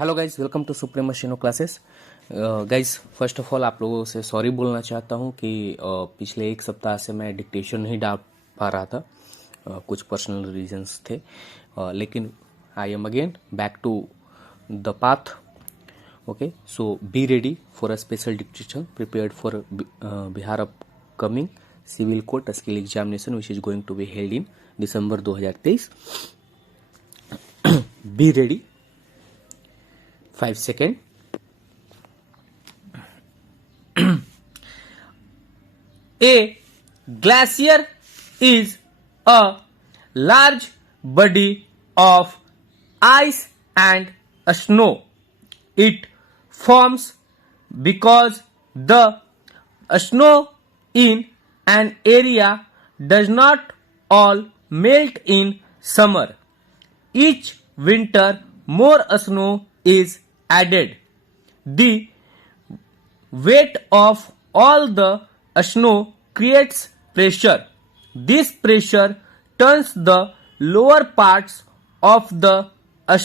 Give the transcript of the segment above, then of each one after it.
Hello guys, welcome to supreme Machino classes. Guys, first of all आप लोगों से sorry बोलना चाहता हूँ कि पिछले एक सप्ताह से मैं डिक्टेशन नहीं डाल पा रहा था। कुछ पर्सनल रीजंस थे, लेकिन I am again back to the path. Okay, so be ready for a special dictation prepared for Bihar upcoming civil court skill examination which is going to be held in December 2023। Be ready, 5 seconds. A glacier is a large body of ice and snow. It forms because the snow in an area does not all melt in summer. Each winter more snow is added. The weight of all the snow creates pressure. This pressure turns the lower parts of the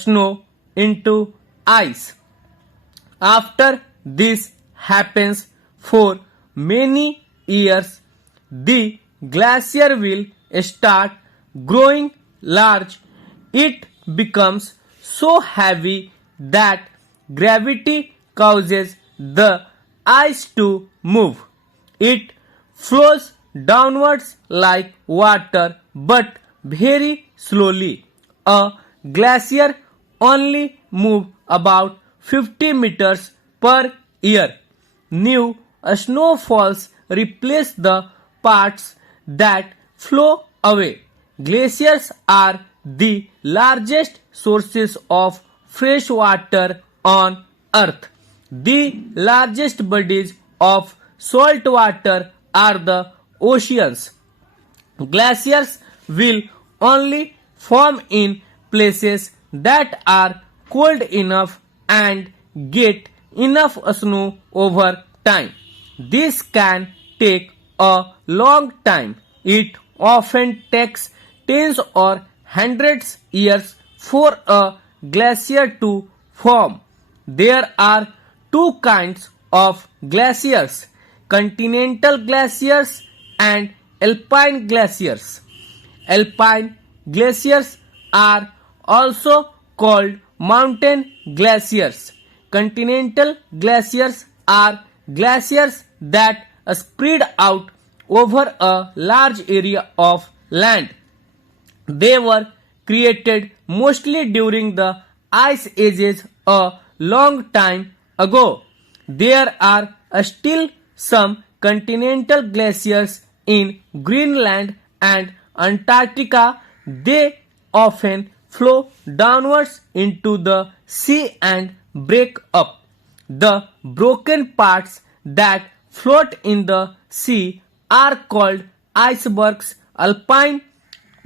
snow into ice. After this happens for many years, the glacier will start growing large. It becomes so heavy that gravity causes the ice to move. It flows downwards like water, but very slowly. A glacier only moves about 50 meters per year. New snowfalls replace the parts that flow away. Glaciers are the largest sources of fresh water on earth. The largest bodies of salt water are the oceans. Glaciers will only form in places that are cold enough and get enough snow over time. This can take a long time. It often takes tens or hundreds years for a glacier to form. There are two kinds of glaciers: continental glaciers and alpine glaciers. Alpine glaciers are also called mountain glaciers. Continental glaciers are glaciers that spread out over a large area of land. They were created mostly during the ice ages a long time ago. There are still some continental glaciers in Greenland and Antarctica. They often flow downwards into the sea and break up. The broken parts that float in the sea are called icebergs. Alpine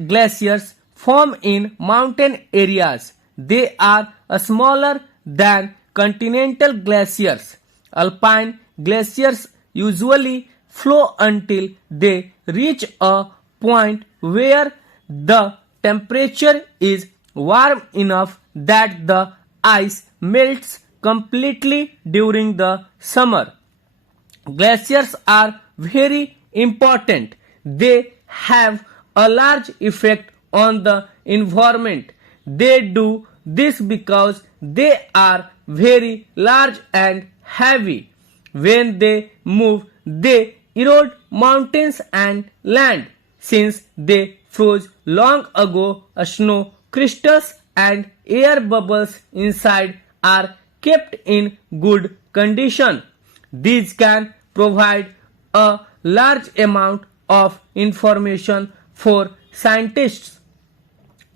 glaciers form in mountain areas. They are smaller than continental glaciers. Alpine glaciers usually flow until they reach a point where the temperature is warm enough that the ice melts completely during the summer. Glaciers are very important. They have a large effect on the environment. They do this because they are very large and heavy. When they move, they erode mountains and land. Since they froze long ago, snow crystals and air bubbles inside are kept in good condition. These can provide a large amount of information for scientists.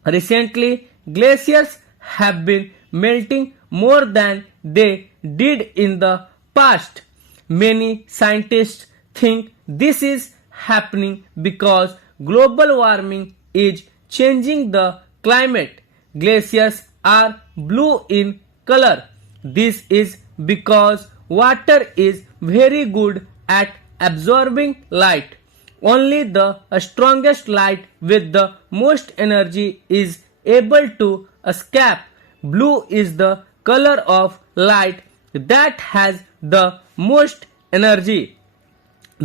Recently, glaciers have been melting more than they did in the past. Many scientists think this is happening because global warming is changing the climate. Glaciers are blue in color. This is because water is very good at absorbing light. Only the strongest light with the most energy is able to escape. Blue is the color of light that has the most energy.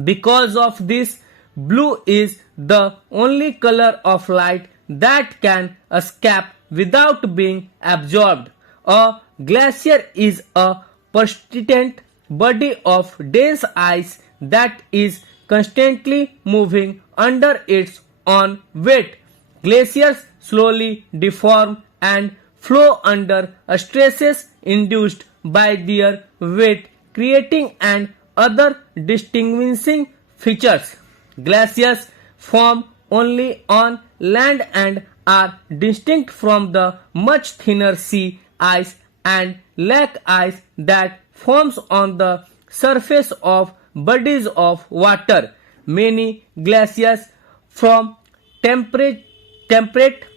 Because of this, blue is the only color of light that can escape without being absorbed. A glacier is a persistent body of dense ice that is constantly moving under its own weight. Glaciers slowly deform and flow under stresses induced by their weight, creating an other distinguishing features. Glaciers form only on land and are distinct from the much thinner sea ice and lake ice that forms on the surface of bodies of water. Many glaciers from temperate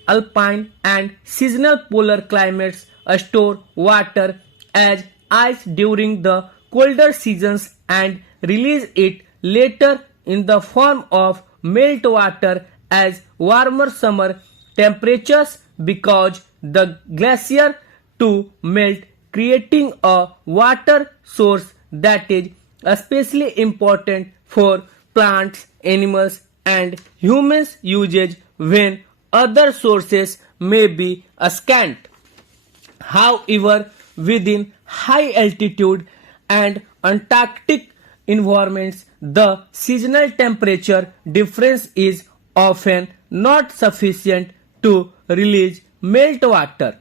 alpine and seasonal polar climates store water as ice during the colder seasons and release it later in the form of meltwater as warmer summer temperatures because the glacier to melt, creating a water source that is especially important for plants, animals and humans usage when other sources may be scant. However, within high altitude and Antarctic environments, the seasonal temperature difference is often not sufficient to release meltwater.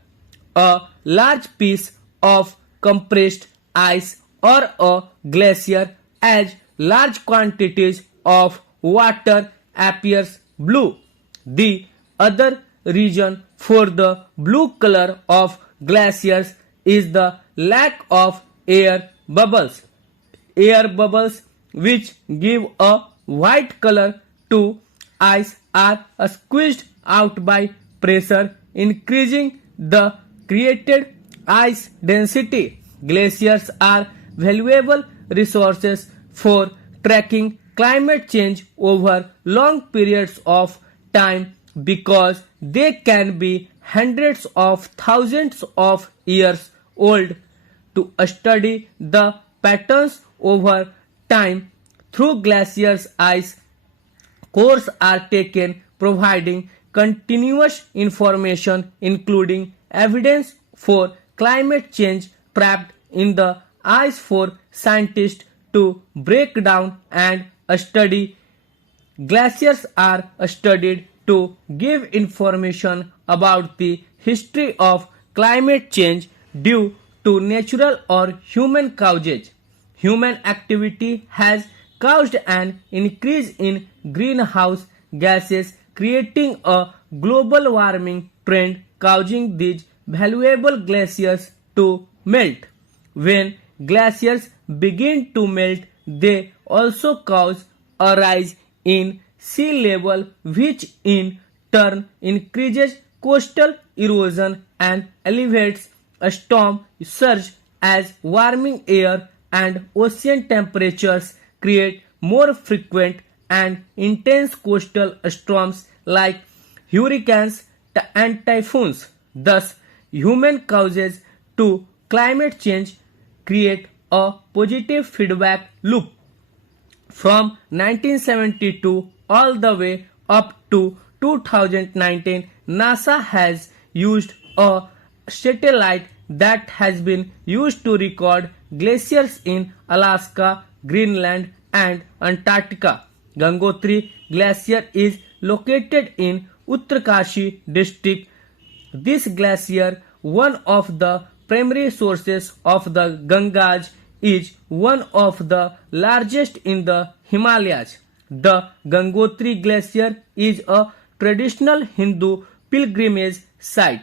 A large piece of compressed ice or a glacier as large quantities of water appears blue. The other reason for the blue color of glaciers is the lack of air bubbles. Air bubbles which give a white color to ice are squeezed out by pressure, increasing the created ice density. Glaciers are valuable resources for tracking climate change over long periods of time because they can be hundreds of thousands of years old. To study the patterns over time through glaciers, ice cores are taken, providing continuous information including evidence for climate change trapped in the ice for scientists to break down and study. Glaciers are studied to give information about the history of climate change due to natural or human causes. Human activity has caused an increase in greenhouse gases, creating a global warming trend causing these valuable glaciers to melt. When glaciers begin to melt, they also cause a rise in sea level, which in turn increases coastal erosion and elevates a storm surge as warming air and ocean temperatures create more frequent and intense coastal storms like hurricanes and typhoons. Thus, human causes to climate change create a positive feedback loop. From 1972 all the way up to 2019, NASA has used a satellite that has been used to record glaciers in Alaska, Greenland, and Antarctica. Gangotri Glacier is located in Uttarkashi district. This glacier, one of the primary sources of the Ganges, is one of the largest in the Himalayas. The Gangotri Glacier is a traditional Hindu pilgrimage site.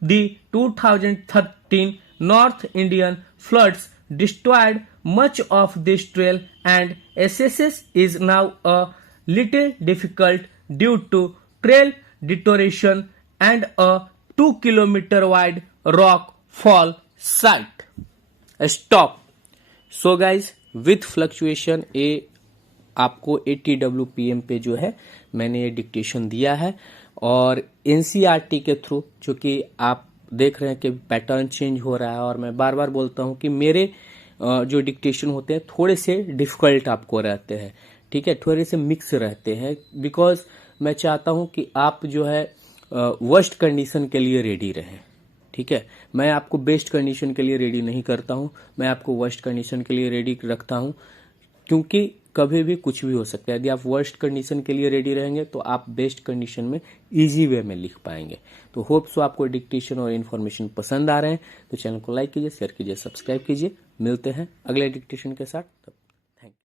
The 2013 North Indian floods destroyed much of this trail and access is now a little difficult due to trail deterioration and a 2 kilometer wide rock fall site. Stop. So guys, with fluctuation ए आपको 80 WPM पे जो है मैंने ये dictation दिया है और NCERT के थ्रू जो कि आप देख रहे हैं कि पैटर्न चेंज हो रहा है, और मैं बार बार बोलता हूं कि मेरे जो डिक्टेशन होते हैं थोड़े से डिफिकल्ट आपको रहते हैं, ठीक है, थोड़े से मिक्स रहते हैं, बिकॉज मैं चाहता हूं कि आप जो है वर्स्ट कंडीशन के लिए रेडी रहें, ठीक है। मैं आपको बेस्ट कंडीशन के लिए रेडी नहीं करता हूं, मैं आपको वर्स्ट कंडीशन के लिए रेडी रखता हूं, क्योंकि कभी भी कुछ भी हो सकता है। यदि आप वर्स्ट कंडीशन के लिए रेडी रहेंगे तो आप बेस्ट कंडीशन में इजी वे में लिख पाएंगे। तो होप सो आपको डिक्टेशन और इन्फॉर्मेशन पसंद आ रहे हैं, तो चैनल को लाइक कीजिए, शेयर कीजिए, सब्सक्राइब कीजिए। मिलते हैं अगले डिक्टेशन के साथ।